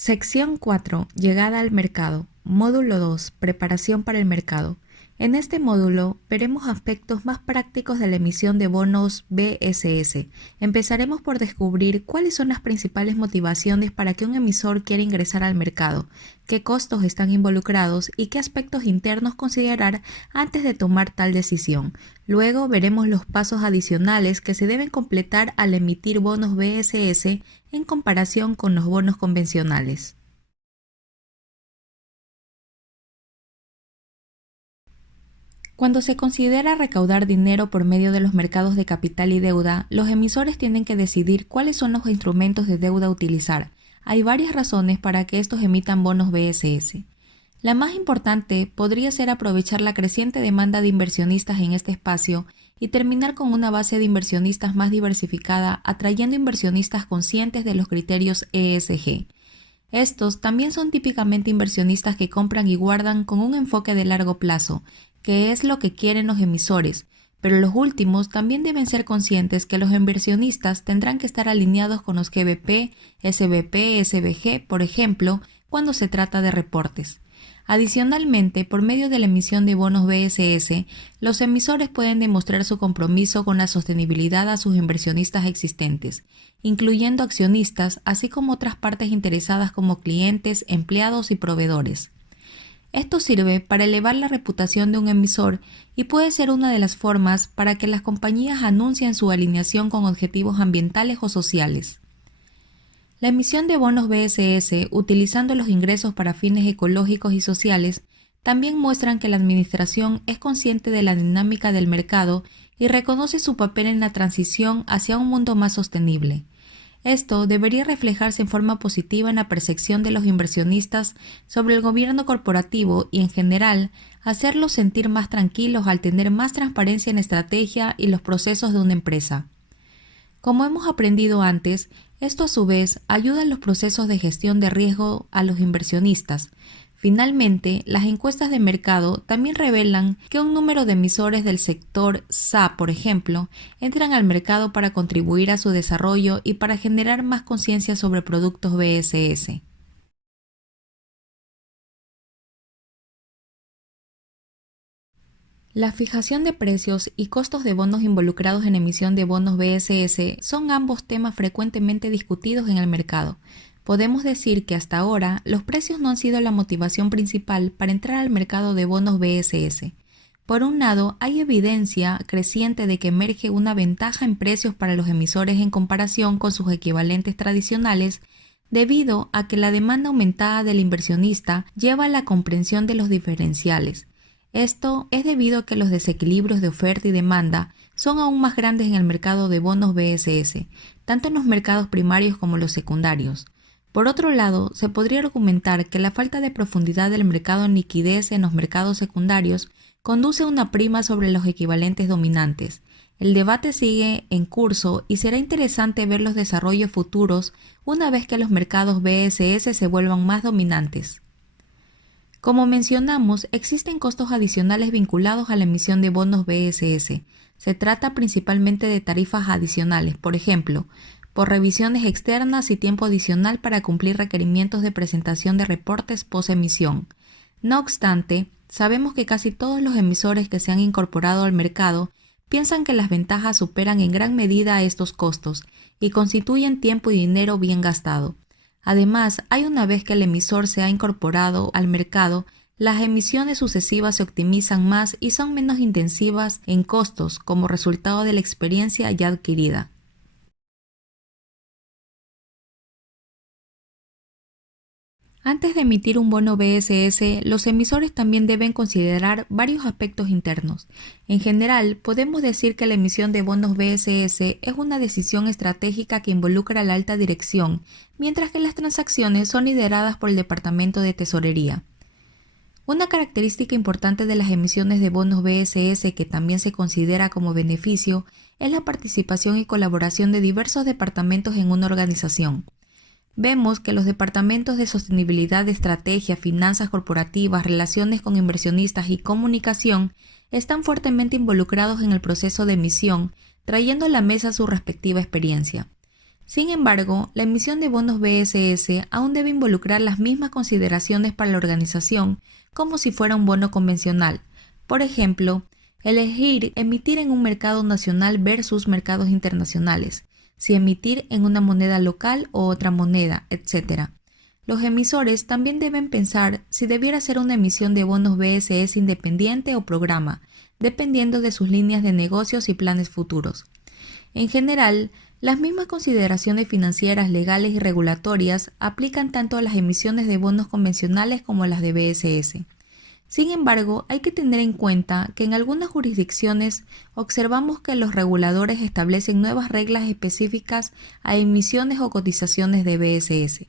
Sección 4. Llegada al mercado. Módulo 2. Preparación para el mercado. En este módulo veremos aspectos más prácticos de la emisión de bonos BSS. Empezaremos por descubrir cuáles son las principales motivaciones para que un emisor quiera ingresar al mercado, qué costos están involucrados y qué aspectos internos considerar antes de tomar tal decisión. Luego veremos los pasos adicionales que se deben completar al emitir bonos BSS en comparación con los bonos convencionales. Cuando se considera recaudar dinero por medio de los mercados de capital y deuda, los emisores tienen que decidir cuáles son los instrumentos de deuda a utilizar. Hay varias razones para que estos emitan bonos BSS. La más importante podría ser aprovechar la creciente demanda de inversionistas en este espacio y terminar con una base de inversionistas más diversificada, atrayendo inversionistas conscientes de los criterios ESG. Estos también son típicamente inversionistas que compran y guardan con un enfoque de largo plazo, que es lo que quieren los emisores, pero los últimos también deben ser conscientes que los inversionistas tendrán que estar alineados con los GBP, SBP, SBG, por ejemplo, cuando se trata de reportes. Adicionalmente, por medio de la emisión de bonos BSS, los emisores pueden demostrar su compromiso con la sostenibilidad a sus inversionistas existentes, incluyendo accionistas, así como otras partes interesadas como clientes, empleados y proveedores. Esto sirve para elevar la reputación de un emisor y puede ser una de las formas para que las compañías anuncien su alineación con objetivos ambientales o sociales. La emisión de bonos BSS, utilizando los ingresos para fines ecológicos y sociales, también muestran que la administración es consciente de la dinámica del mercado y reconoce su papel en la transición hacia un mundo más sostenible. Esto debería reflejarse en forma positiva en la percepción de los inversionistas sobre el gobierno corporativo y, en general, hacerlos sentir más tranquilos al tener más transparencia en la estrategia y los procesos de una empresa. Como hemos aprendido antes, esto a su vez ayuda en los procesos de gestión de riesgo a los inversionistas. Finalmente, las encuestas de mercado también revelan que un número de emisores del sector SA, por ejemplo, entran al mercado para contribuir a su desarrollo y para generar más conciencia sobre productos BSS. La fijación de precios y costos de bonos involucrados en emisión de bonos BSS son ambos temas frecuentemente discutidos en el mercado. Podemos decir que hasta ahora los precios no han sido la motivación principal para entrar al mercado de bonos BSS. Por un lado, hay evidencia creciente de que emerge una ventaja en precios para los emisores en comparación con sus equivalentes tradicionales, debido a que la demanda aumentada del inversionista lleva a la comprensión de los diferenciales. Esto es debido a que los desequilibrios de oferta y demanda son aún más grandes en el mercado de bonos BSS, tanto en los mercados primarios como los secundarios. Por otro lado, se podría argumentar que la falta de profundidad del mercado en liquidez en los mercados secundarios conduce a una prima sobre los equivalentes dominantes. El debate sigue en curso y será interesante ver los desarrollos futuros una vez que los mercados BSS se vuelvan más dominantes. Como mencionamos, existen costos adicionales vinculados a la emisión de bonos BSS. Se trata principalmente de tarifas adicionales, por ejemplo, por revisiones externas y tiempo adicional para cumplir requerimientos de presentación de reportes post-emisión. No obstante, sabemos que casi todos los emisores que se han incorporado al mercado piensan que las ventajas superan en gran medida a estos costos y constituyen tiempo y dinero bien gastado. Además, una vez que el emisor se ha incorporado al mercado, las emisiones sucesivas se optimizan más y son menos intensivas en costos como resultado de la experiencia ya adquirida. Antes de emitir un bono BSS, los emisores también deben considerar varios aspectos internos. En general, podemos decir que la emisión de bonos BSS es una decisión estratégica que involucra a la alta dirección, mientras que las transacciones son lideradas por el Departamento de Tesorería. Una característica importante de las emisiones de bonos BSS que también se considera como beneficio es la participación y colaboración de diversos departamentos en una organización. Vemos que los departamentos de sostenibilidad, estrategia, finanzas corporativas, relaciones con inversionistas y comunicación están fuertemente involucrados en el proceso de emisión, trayendo a la mesa su respectiva experiencia. Sin embargo, la emisión de bonos BSS aún debe involucrar las mismas consideraciones para la organización como si fuera un bono convencional. Por ejemplo, elegir emitir en un mercado nacional versus mercados internacionales, si emitir en una moneda local o otra moneda, etc. Los emisores también deben pensar si debiera ser una emisión de bonos BSS independiente o programa, dependiendo de sus líneas de negocios y planes futuros. En general, las mismas consideraciones financieras, legales y regulatorias aplican tanto a las emisiones de bonos convencionales como a las de BSS. Sin embargo, hay que tener en cuenta que en algunas jurisdicciones observamos que los reguladores establecen nuevas reglas específicas a emisiones o cotizaciones de BSS.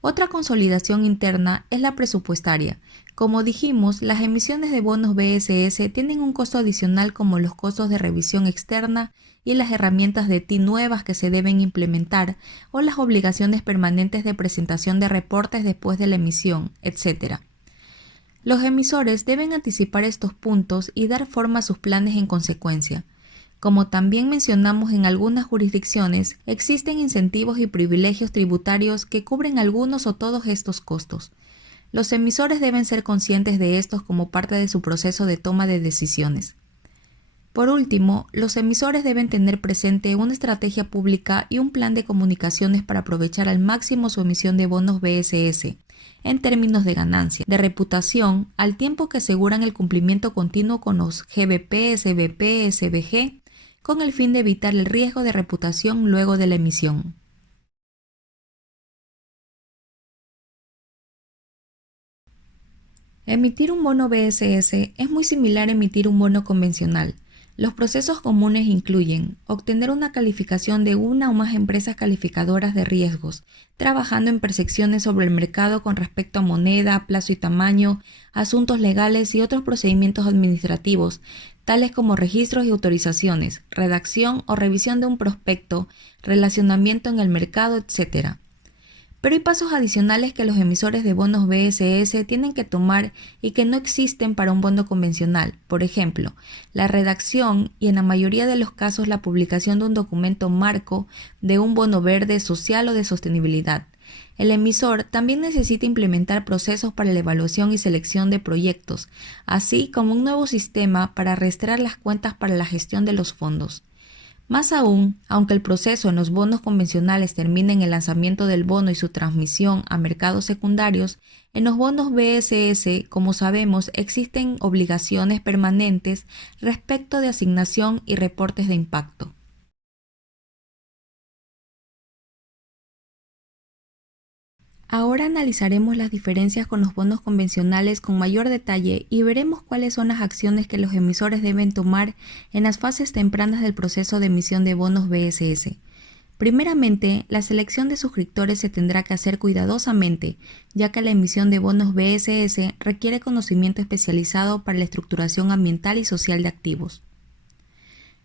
Otra consolidación interna es la presupuestaria. Como dijimos, las emisiones de bonos BSS tienen un costo adicional como los costos de revisión externa y las herramientas de TI nuevas que se deben implementar o las obligaciones permanentes de presentación de reportes después de la emisión, etc. Los emisores deben anticipar estos puntos y dar forma a sus planes en consecuencia. Como también mencionamos en algunas jurisdicciones, existen incentivos y privilegios tributarios que cubren algunos o todos estos costos. Los emisores deben ser conscientes de estos como parte de su proceso de toma de decisiones. Por último, los emisores deben tener presente una estrategia pública y un plan de comunicaciones para aprovechar al máximo su emisión de bonos BSS, en términos de ganancia, de reputación, al tiempo que aseguran el cumplimiento continuo con los GBP, SBP, SBG, con el fin de evitar el riesgo de reputación luego de la emisión. Emitir un bono BSS es muy similar a emitir un bono convencional. Los procesos comunes incluyen obtener una calificación de una o más empresas calificadoras de riesgos, trabajando en percepciones sobre el mercado con respecto a moneda, plazo y tamaño, asuntos legales y otros procedimientos administrativos, tales como registros y autorizaciones, redacción o revisión de un prospecto, relacionamiento en el mercado, etc. Pero hay pasos adicionales que los emisores de bonos BSS tienen que tomar y que no existen para un bono convencional. Por ejemplo, la redacción y en la mayoría de los casos la publicación de un documento marco de un bono verde, social o de sostenibilidad. El emisor también necesita implementar procesos para la evaluación y selección de proyectos, así como un nuevo sistema para rastrear las cuentas para la gestión de los fondos. Más aún, aunque el proceso en los bonos convencionales termine en el lanzamiento del bono y su transmisión a mercados secundarios, en los bonos BSS, como sabemos, existen obligaciones permanentes respecto de asignación y reportes de impacto. Ahora analizaremos las diferencias con los bonos convencionales con mayor detalle y veremos cuáles son las acciones que los emisores deben tomar en las fases tempranas del proceso de emisión de bonos BSS. Primeramente, la selección de suscriptores se tendrá que hacer cuidadosamente, ya que la emisión de bonos BSS requiere conocimiento especializado para la estructuración ambiental y social de activos.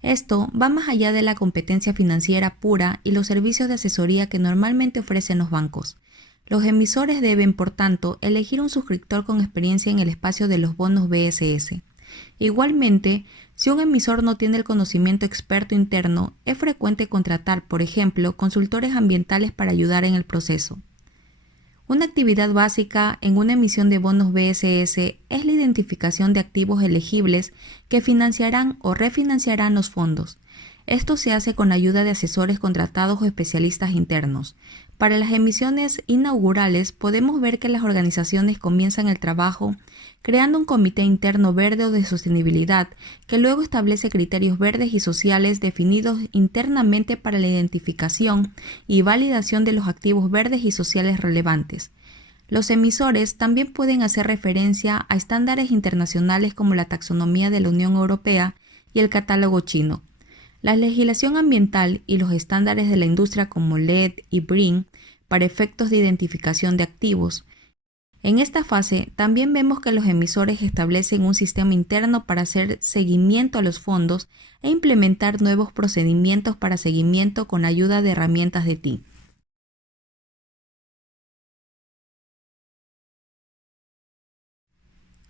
Esto va más allá de la competencia financiera pura y los servicios de asesoría que normalmente ofrecen los bancos. Los emisores deben, por tanto, elegir un suscriptor con experiencia en el espacio de los bonos BSS. Igualmente, si un emisor no tiene el conocimiento experto interno, es frecuente contratar, por ejemplo, consultores ambientales para ayudar en el proceso. Una actividad básica en una emisión de bonos BSS es la identificación de activos elegibles que financiarán o refinanciarán los fondos. Esto se hace con ayuda de asesores contratados o especialistas internos. Para las emisiones inaugurales podemos ver que las organizaciones comienzan el trabajo creando un comité interno verde o de sostenibilidad que luego establece criterios verdes y sociales definidos internamente para la identificación y validación de los activos verdes y sociales relevantes. Los emisores también pueden hacer referencia a estándares internacionales como la taxonomía de la Unión Europea y el catálogo chino. La legislación ambiental y los estándares de la industria como LEED y BREEAM para efectos de identificación de activos. En esta fase también vemos que los emisores establecen un sistema interno para hacer seguimiento a los fondos e implementar nuevos procedimientos para seguimiento con ayuda de herramientas de TI.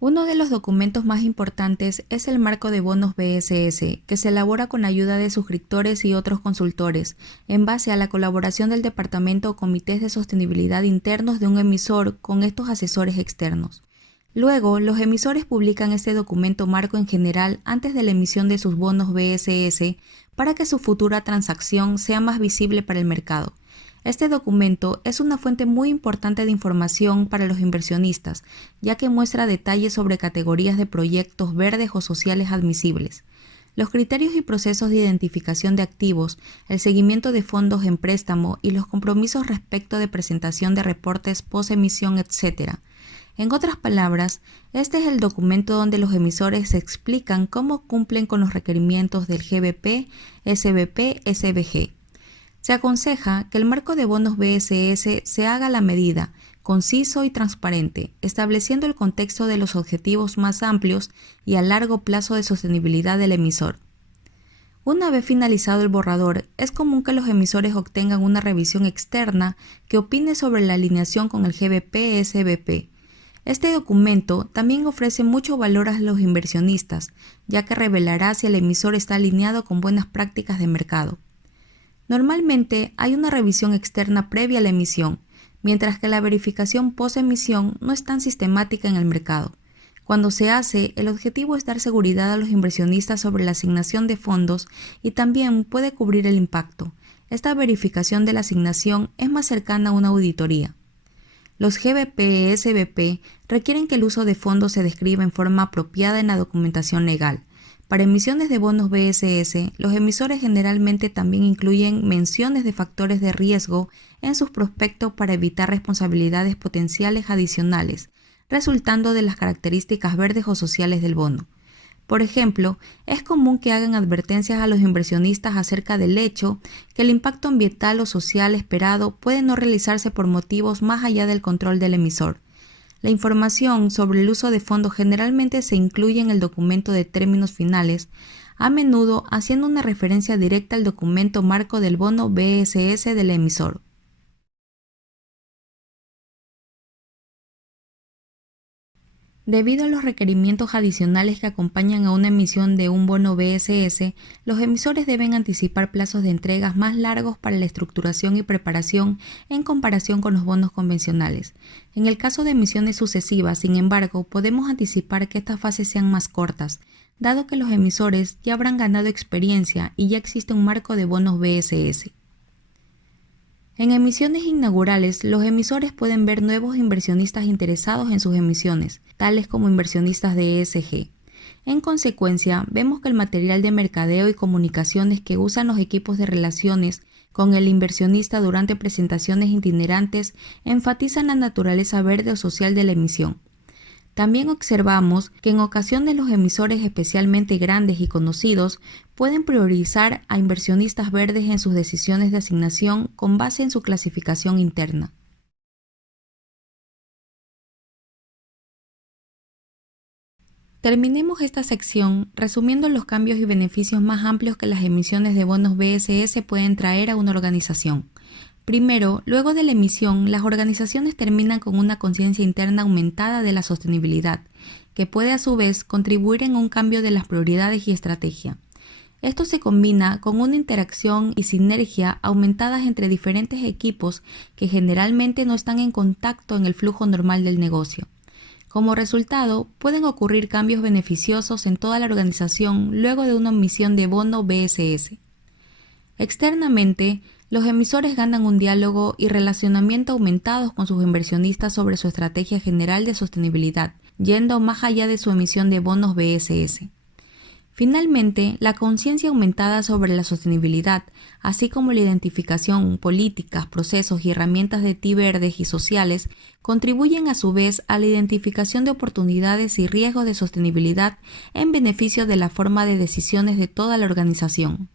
Uno de los documentos más importantes es el Marco de Bonos BSS, que se elabora con ayuda de suscriptores y otros consultores, en base a la colaboración del departamento o comités de sostenibilidad internos de un emisor con estos asesores externos. Luego, los emisores publican este documento marco en general antes de la emisión de sus bonos BSS para que su futura transacción sea más visible para el mercado. Este documento es una fuente muy importante de información para los inversionistas, ya que muestra detalles sobre categorías de proyectos verdes o sociales admisibles. Los criterios y procesos de identificación de activos, el seguimiento de fondos en préstamo y los compromisos respecto de presentación de reportes post-emisión, etc. En otras palabras, este es el documento donde los emisores explican cómo cumplen con los requerimientos del GBP, SBP, SBG. Se aconseja que el marco de bonos BSS se haga a la medida, conciso y transparente, estableciendo el contexto de los objetivos más amplios y a largo plazo de sostenibilidad del emisor. Una vez finalizado el borrador, es común que los emisores obtengan una revisión externa que opine sobre la alineación con el GBP-SBP. Este documento también ofrece mucho valor a los inversionistas, ya que revelará si el emisor está alineado con buenas prácticas de mercado. Normalmente hay una revisión externa previa a la emisión, mientras que la verificación post-emisión no es tan sistemática en el mercado. Cuando se hace, el objetivo es dar seguridad a los inversionistas sobre la asignación de fondos y también puede cubrir el impacto. Esta verificación de la asignación es más cercana a una auditoría. Los GBP-SBP requieren que el uso de fondos se describa en forma apropiada en la documentación legal. Para emisiones de bonos BSS, los emisores generalmente también incluyen menciones de factores de riesgo en sus prospectos para evitar responsabilidades potenciales adicionales, resultando de las características verdes o sociales del bono. Por ejemplo, es común que hagan advertencias a los inversionistas acerca del hecho que el impacto ambiental o social esperado puede no realizarse por motivos más allá del control del emisor. La información sobre el uso de fondos generalmente se incluye en el documento de términos finales, a menudo haciendo una referencia directa al documento marco del bono BSS del emisor. Debido a los requerimientos adicionales que acompañan a una emisión de un bono BSS, los emisores deben anticipar plazos de entregas más largos para la estructuración y preparación en comparación con los bonos convencionales. En el caso de emisiones sucesivas, sin embargo, podemos anticipar que estas fases sean más cortas, dado que los emisores ya habrán ganado experiencia y ya existe un marco de bonos BSS. En emisiones inaugurales, los emisores pueden ver nuevos inversionistas interesados en sus emisiones, tales como inversionistas de ESG. En consecuencia, vemos que el material de mercadeo y comunicaciones que usan los equipos de relaciones con el inversionista durante presentaciones itinerantes enfatizan la naturaleza verde o social de la emisión. También observamos que en ocasiones los emisores especialmente grandes y conocidos pueden priorizar a inversionistas verdes en sus decisiones de asignación con base en su clasificación interna. Terminemos esta sección resumiendo los cambios y beneficios más amplios que las emisiones de bonos BSS pueden traer a una organización. Primero, luego de la emisión, las organizaciones terminan con una conciencia interna aumentada de la sostenibilidad, que puede a su vez contribuir en un cambio de las prioridades y estrategia. Esto se combina con una interacción y sinergia aumentadas entre diferentes equipos que generalmente no están en contacto en el flujo normal del negocio. Como resultado, pueden ocurrir cambios beneficiosos en toda la organización luego de una emisión de bono BSS. Externamente, los emisores ganan un diálogo y relacionamiento aumentados con sus inversionistas sobre su estrategia general de sostenibilidad, yendo más allá de su emisión de bonos BSS. Finalmente, la conciencia aumentada sobre la sostenibilidad, así como la identificación, políticas, procesos y herramientas de TI verdes y sociales, contribuyen a su vez a la identificación de oportunidades y riesgos de sostenibilidad en beneficio de la forma de decisiones de toda la organización.